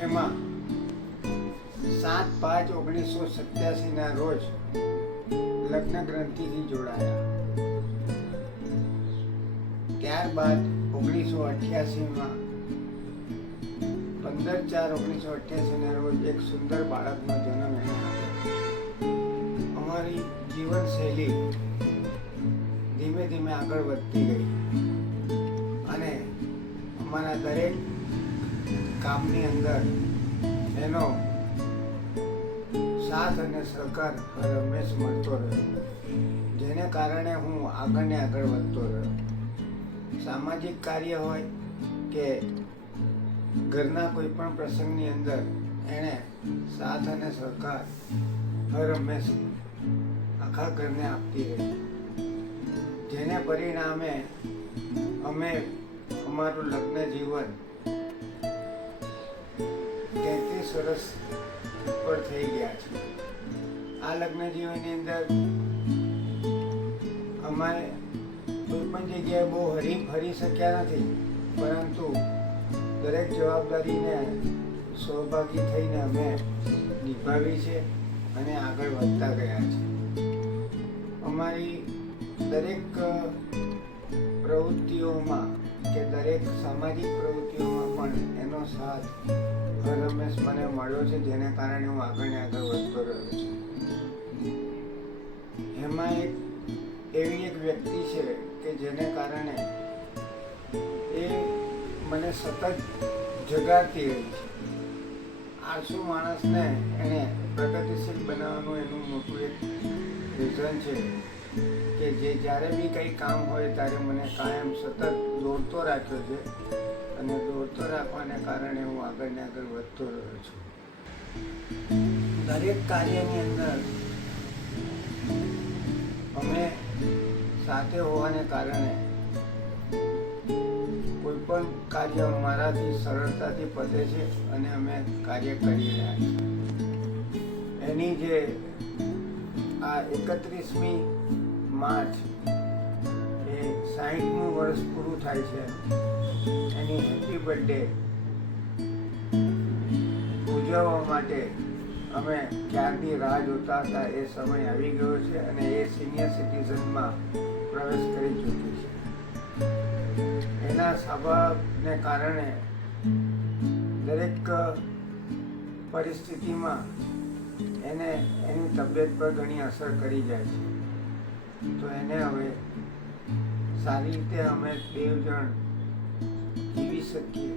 હેમા 7/5/1987 રોજ લગ્ન ગ્રંથિથી જોડાયા. ત્યારબાદ 1988 15/4/1988 રોજ એક સુંદર બાળકનો જન્મ એને થયો. અમારી જીવનશૈલી ધીમે ધીમે આગળ વધતી ગઈ અને અમારા દરેક કામની અંદર એનો સાથ અને સહકાર હંમેશ મળતો રહ્યો, જેને કારણે હું આગળ ને આગળ વધતો રહ્યો. સામાજિક કાર્ય હોય કે ઘરના કોઈ પણ પ્રસંગની અંદર એણે સાથ અને સહકાર હંમેશ આખા ઘરને આપતી રહી, જેને પરિણામે અમે અમારું લગ્ન જીવન 33 વર્ષ ઉપર થઈ ગયા છે. આ લગ્ન જીવનની અંદર અમે કોઈ પણ જગ્યાએ બહુ ફરી શક્યા નથી, પરંતુ દરેક જવાબદારીને સહભાગી થઈને અમે નિભાવી છે અને આગળ વધતા ગયા છે. અમારી દરેક પ્રવૃત્તિઓમાં કે દરેક સામાજિક પ્રવૃત્તિઓમાં પણ એનો સાથ હંમેશ મને મળ્યો છે, જેને કારણે હું આગળ ને આગળ વધતો રહ્યો છું. એમાં એવી એક વ્યક્તિ છે કે જેને કારણે એ મને સતત જગાડતી રહી છે. આળસુ માણસને એને પ્રગતિશીલ બનાવવાનું એનું મોટું એક રીઝન છે કે જે જ્યારે બી કંઈ કામ હોય ત્યારે મને કાયમ સતત દોડતો રાખ્યો છે અને દોડતો રાખવાને કારણે હું આગળ ને આગળ વધતો રહ્યો છું. દરેક કાર્યની અંદર અમે સાથે હોવાને કારણે કોઈ પણ કાર્ય મારાથી સરળતાથી પતે છે અને અમે કાર્ય કરી રહ્યા છીએ. એની જે આ 31મી માર્ચ એ 60મું વર્ષ પૂરું થાય છે, એની હેપી બર્થડે ઉજવવા માટે અમે ક્યારની રાહ જોતા હતા. એ સમય આવી ગયો છે અને એ સિનિયર સિટીઝનમાં પ્રવેશ કરી ચૂકી છે. એના સ્વભાવને કારણે દરેક પરિસ્થિતિમાં એને એની તબિયત પર ઘણી અસર કરી જાય છે. તો એને હવે સારી રીતે અમે બે જણ જીવી શકીએ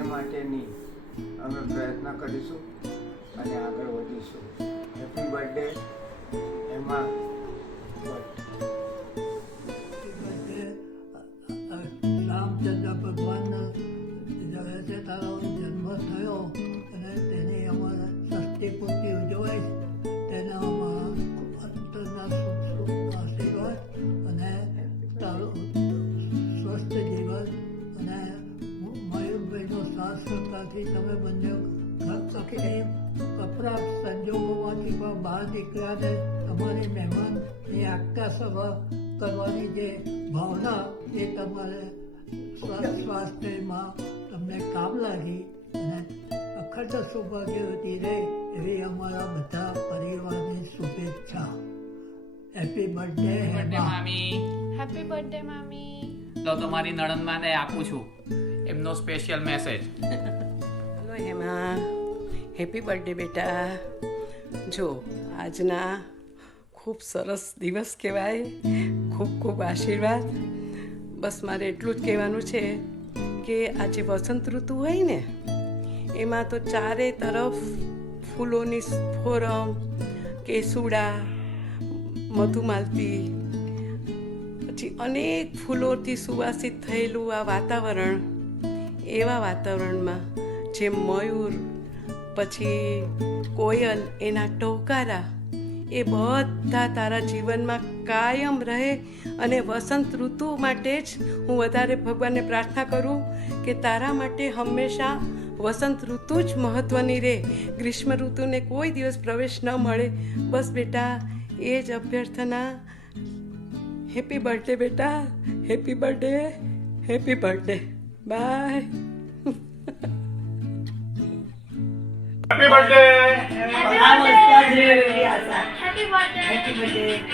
એ માટેની અમે પ્રયત્ન કરીશું અને આગળ વધીશું. હેપી બર્થડે એમાં રામચંદ્ર ભગવાનનો દિવસે તારો જન્મ થયો અને તેની અમારા ષષ્ઠી પૂર્તિ ઉજવાય છે. તેના અંતરના શુભ આશીર્વાદ અને તારું સ્વસ્થ જીવન અને મયુરભાઈનો સાથ સહકારથી તમે બંને કપરા સંજોગોમાંથી પણ બહાર નીકળ્યાને તમારી મહેમાનની આગતા સભા કરવાની જે ભાવના એ તમારે સ્વાસ્થ્યમાં તમને કામ લાગી અને અખંડ સૌભાગ્યવતી રહે એવી અમારા બધા પરિવારની શુભેચ્છા. હેપી બર્થડે મામી. હેપી બર્થડે મામી. તો તમારી નણંદમાને આપું છું એમનો special message. Hello Hema, happy birthday બેટા. જો આજના ખૂબ સરસ દિવસ કહેવાય, ખૂબ ખૂબ આશીર્વાદ. બસ મારે એટલું જ કહેવાનું છે કે આજે વસંત ઋતુ હોય ને એમાં તો ચારે તરફ ફૂલોની ફોરમ, કેસુડા, મધુમાલતી, પછી અનેક ફૂલોથી સુવાસિત થયેલું આ વાતાવરણ, એવા વાતાવરણમાં જેમ મયુર પછી કોયલ એના ટહુકારા એ બધા તારા જીવનમાં કાયમ રહે અને વસંત ઋતુ માટે જ હું વધારે ભગવાનને પ્રાર્થના કરું કે તારા માટે હંમેશા વસંત ઋતુ જ મહત્ત્વની રહે, ગ્રીષ્મ ઋતુને કોઈ દિવસ પ્રવેશ ન મળે. બસ બેટા એ જ અભ્યર્થના. હેપી બર્થડે બેટા, happy birthday, happy birthday. Bye. Happy birthday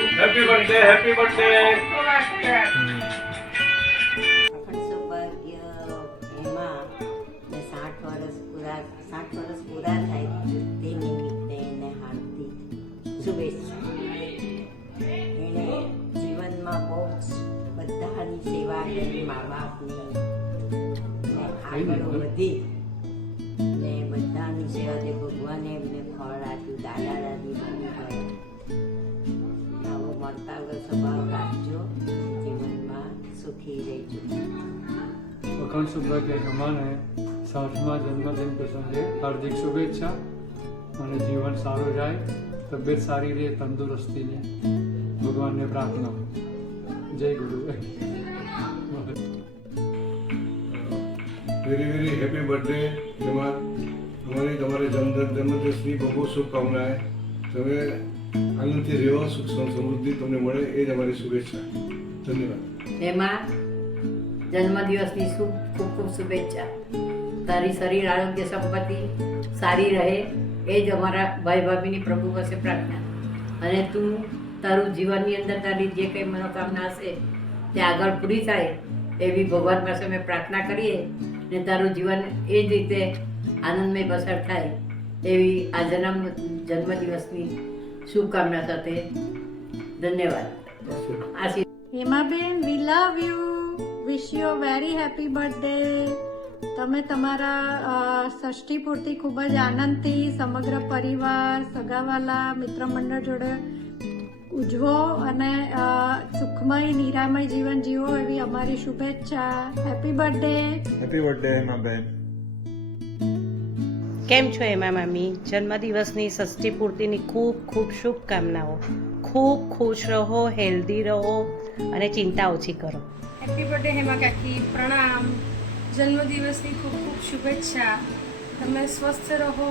happy birthday અખંડ સૌભાગ્ય એમાં 60 વર્ષ પૂરા થાય તે નિમિત્તે એને હાર્દિક શુભેચ્છા. એણે જીવનમાં બહુ જ બધાની સેવા કરી, મા બાપની ને આગળ વધી ને બધાની સેવાથી ભગવાને એમને ફળ આપ્યું. દાદા દાદી બની ગયા. આવો મળતા વગર સ્વભાવ રાખજો, જીવનમાં સુખી રહેજો. અખંડ સૌભાગ્ય ગમાને 60મા જન્મદિન પ્રસંગે હાર્દિક શુભેચ્છા અને જીવન સારું જાય, તબિયત સારી રહે, તંદુરસ્તીને ભગવાનને પ્રાર્થના. જય ગુરુ. Very very happy birthday. જેમાં તમારે જન્મદિવસની બહુ શુભકામનાએ. તમે આનંદથી રહેવો, સુખ સમૃદ્ધિ તમને મળે એ જ અમારી શુભેચ્છા. ધન્યવાદ. એમાં જન્મદિવસની ખૂબ ખૂબ શુભેચ્છા. તારી શરીર આરોગ્ય સંપત્તિ સારી રહે એ જ અમારા ભાઈ ભાભીની પ્રભુ પાસે પ્રાર્થના. અને તું તારું જીવનની અંદર તારી જે કંઈ મનોકામના હશે તે આગળ પૂરી થાય એવી ભગવાન પાસે અમે પ્રાર્થના કરીએ ને તારું જીવન એ જ રીતે આનંદમય પસાર થાય એવી આ જન્મદિવસની શુભકામના સાથે ધન્યવાદ. Hemaben, we love you. Wish you a very happy birthday. તમે તમારા ષષ્ઠી પૂર્તિ ખૂબ જ આનંદથી સમગ્ર પરિવાર, સગાવાલા, મિત્ર મંડળ જોડે ઉજવો અને સુખમય નિરામય જીવન જીવો એવી અમારી શુભેચ્છા. Happy birthday. Happy birthday Hemaben. કેમ છો હેમા મામી? જન્મદિવસની ષષ્ઠી પૂર્તિની ખૂબ ખૂબ શુભકામનાઓ. ખૂબ ખુશ રહો, હેલ્ધી રહો અને ચિંતા ઓછી કરો. હેપી બર્થડે હેમા કાકી. પ્રણામ. જન્મદિવસની ખૂબ ખૂબ શુભેચ્છા. તમે સ્વસ્થ રહો,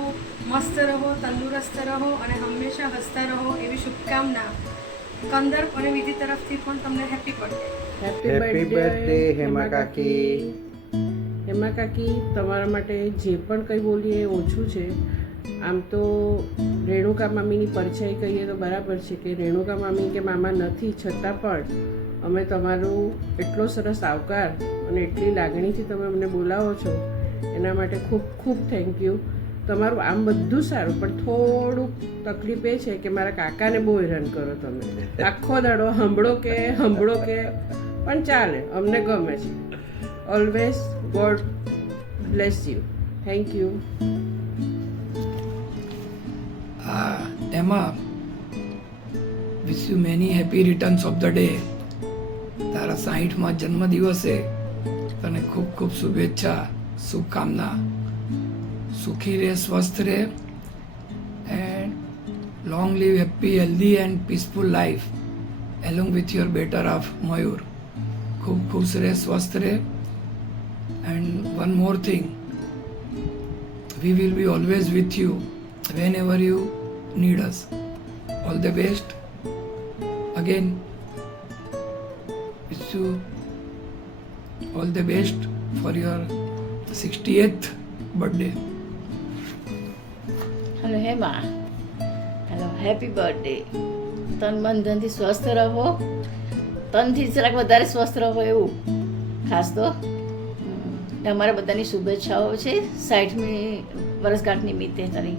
મસ્ત રહો, તંદુરસ્ત રહો અને હંમેશા હસતા રહો એવી શુભકામના. કંદર્પ અને વિધિ તરફથી પણ તમને happy birthday. Happy birthday Hema કાકી. હેમા કાકી, તમારા માટે જે પણ કંઈ બોલીએ એ ઓછું છે. આમ તો રેણુકા મામીની પરિચય કહીએ તો બરાબર છે કે રેણુકા મામી કે મામા નથી, છતાં પણ અમે તમારું એટલો સરસ આવકાર અને એટલી લાગણીથી તમે અમને બોલાવો છો એના માટે ખૂબ ખૂબ થેન્ક યુ. તમારું આમ બધું સારું, પણ થોડુંક તકલીફ એ છે કે મારા કાકાને બહુ હેરાન કરો તમે. આખો દાડો હંભળો કે પણ ચાલે, અમને ગમે છે. Always God bless you. Thank you. એમાં wish you many happy returns of the day. તારા 60મા જન્મદિવસે તને ખૂબ ખૂબ શુભેચ્છા, શુભકામના. સુખી રહે, સ્વસ્થ રહે and long live happy, healthy and peaceful life along with your better half Mayur. ખૂબ ખુશ રહે, સ્વસ્થ રહે. And one more thing, we will be always with you whenever you need us. All the best. Again, wish you all the best for your 68th birthday. Hello Hema. Hello, happy birthday. તન મન ધનથી સ્વસ્થ રહો, તનથી જરાક વધારે સ્વસ્થ રહો એવું ખાસ તો અમારા બધાની શુભેચ્છાઓ છે 60મી વર્ષગાંઠ નિમિત્તે તારી.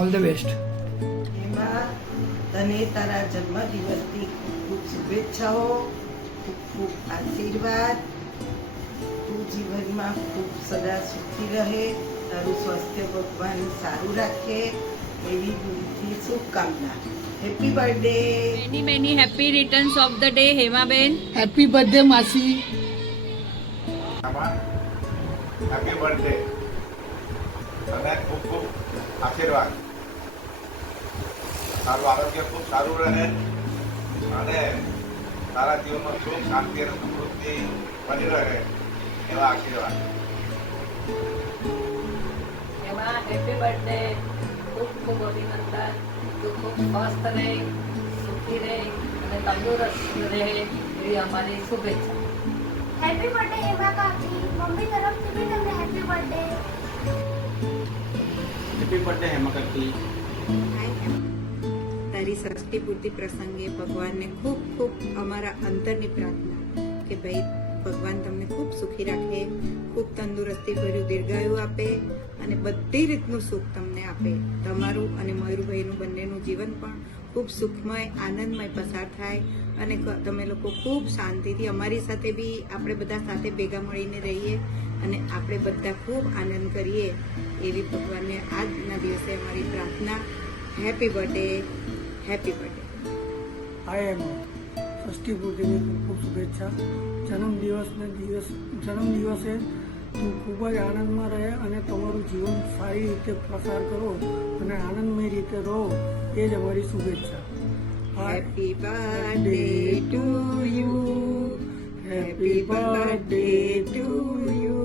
All the best. એમાં તને તારા જન્મદિવસની ખૂબ ખૂબ શુભેચ્છાઓ, ખૂબ ખૂબ આશીર્વાદ. તું જીવનમાં ખૂબ સદા સુખી રહે, તારું સ્વાસ્થ્ય ભગવાન સારું રાખે એવી દિલથી શુભકામના. Happy birthday. Many happy returns of the day Hemaben. Happy birthday માસી. હેપી બર્થડે અને ખૂબ ખૂબ આશીર્વાદ. તારું આરોગ્ય ખૂબ સારું રહે અને તારા જીવનમાં સુખ, શાંતિ અને સમૃદ્ધિ બની રહે એવા આશીર્વાદ. એમાં હેપી બર્થડે. ખૂબ ખૂબ અભિનંદન. તું ખૂબ સ્વસ્થ રહે, સુખી રહે અને તંદુરસ્ત રહે એવી અમારી શુભેચ્છા. હેપી બર્થડે હેમા કાકી. મમ્મી તરફથી બી તમને happy birthday. Happy birthday Hema કાકી. તારી ષષ્ઠી પૂર્તિ પ્રસંગે ભગવાનને ખૂબ ખૂબ અમારા અંતરની પ્રાર્થના કે ભાઈ ભગવાન તમને ખૂબ સુખી રાખે, ખૂબ તંદુરસ્તી ભર્યું દીર્ઘાયુ આપે અને બધી રીતનું સુખ તમને આપે. તમારું અને મયુરભાઈનું બંનેનું જીવન પણ ખૂબ સુખમય આનંદમય પસાર થાય અને તમે લોકો ખૂબ શાંતિથી અમારી સાથે બી આપણે બધા સાથે ભેગા મળીને રહીએ અને આપણે બધા ખૂબ આનંદ કરીએ એવી ભગવાનને આજના દિવસે અમારી પ્રાર્થના. Happy birthday, happy birthday. Hi એમ ષષ્ઠી પૂર્તિની ખૂબ ખૂબ શુભેચ્છા. જન્મદિવસે તું ખૂબ જ આનંદમાં રહે અને તમારું જીવન સારી રીતે પસાર કરો અને આનંદમય રીતે રહો, એ જ અમારી શુભેચ્છા. Happy birthday to you, happy birthday to you,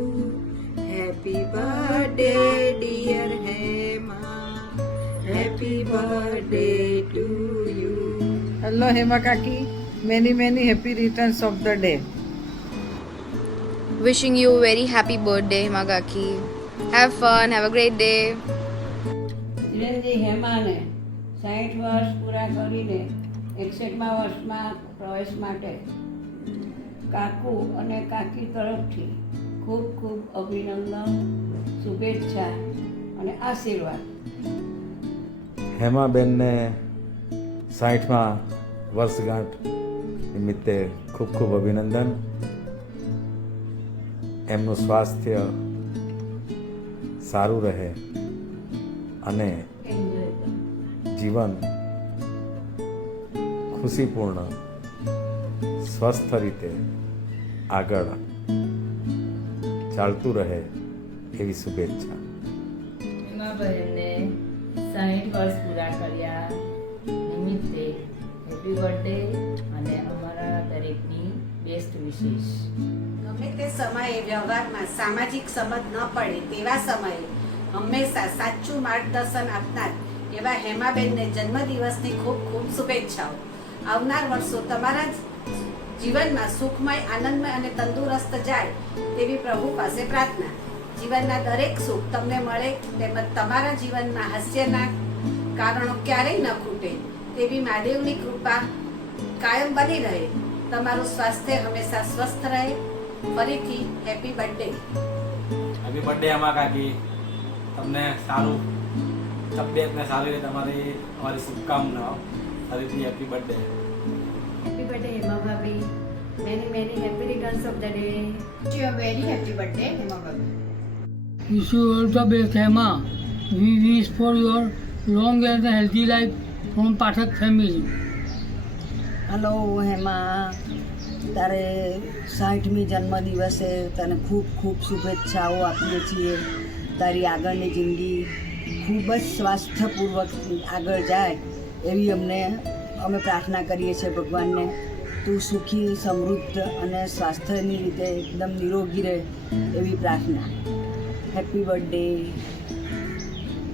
happy birthday dear Hema, happy birthday to you. Hello Hema કાકી, many happy returns of the day. Wishing you a very happy birthday, Hema Kaki. Have fun, have a great day. ધીરેનજી હેમાને 60 વર્ષ પૂરા કરીને 61મા વર્ષમાં પ્રવેશ માટે કાકુ અને કાકી તરફથી ખૂબ ખૂબ અભિનંદન, શુભેચ્છા અને આશીર્વાદ. હેમાબેનને 60મા વર્ષગાંઠ નિમિત્તે ખૂબ ખૂબ અભિનંદન. એમનું સ્વાસ્થ્ય સારું રહે અને જીવન ખુશીપૂર્ણ સ્વસ્થ રીતે આગળ ચાલતું રહે એવી શુભેચ્છા. હેમાબહેનને 60 વર્ષ પૂરા કર્યા નિમિત્તે હેપી બર્થડે અને અમારા દરેકની બેસ્ટ વિશેષ. ગમે તે સમયે વ્યવહારમાં સામાજિક સમજ ન પડે તેવા સમયે હંમેશા સાચું માર્ગદર્શન આપનાર એવા હેમાબેનને જન્મદિવસની ખૂબ ખૂબ શુભેચ્છાઓ. આવનાર વર્ષો તમારા જીવનમાં સુખમય, આનંદમય અને તંદુરસ્ત જાય તેવી પ્રભુ પાસે પ્રાર્થના. જીવનના દરેક સુખ તમને મળે તેમજ તમારા જીવનમાં હાસ્યના કારણો ક્યારેય ન ખૂટે તેવી મહાદેવની કૃપા કાયમ બની રહે. તમારું સ્વાસ્થ્ય હંમેશા સ્વસ્થ રહે. ફરીથી happy birthday. Happy birthday Hema કાકી. તમને સારું તબિયત ને સારી રહે તમારી અમારી શુભકામનાઓ. ફરીથી happy birthday. Happy birthday Hema ભાભી. many happy returns of the day. Wish you a very happy birthday, Hema Babu. Wish you all the best, Hema. We wish for your long and healthy life from Pathak family. Hello Hema, તારે 60મી જન્મદિવસે તને ખૂબ ખૂબ શુભેચ્છાઓ આપીએ છીએ. તારી આગળની જિંદગી ખૂબ જ સ્વાસ્થ્યપૂર્વક આગળ જાય એવી અમે પ્રાર્થના કરીએ છીએ ભગવાનને. તું સુખી, સમૃદ્ધ અને સ્વાસ્થ્યની રીતે એકદમ નિરોગી રહે એવી પ્રાર્થના. Happy birthday.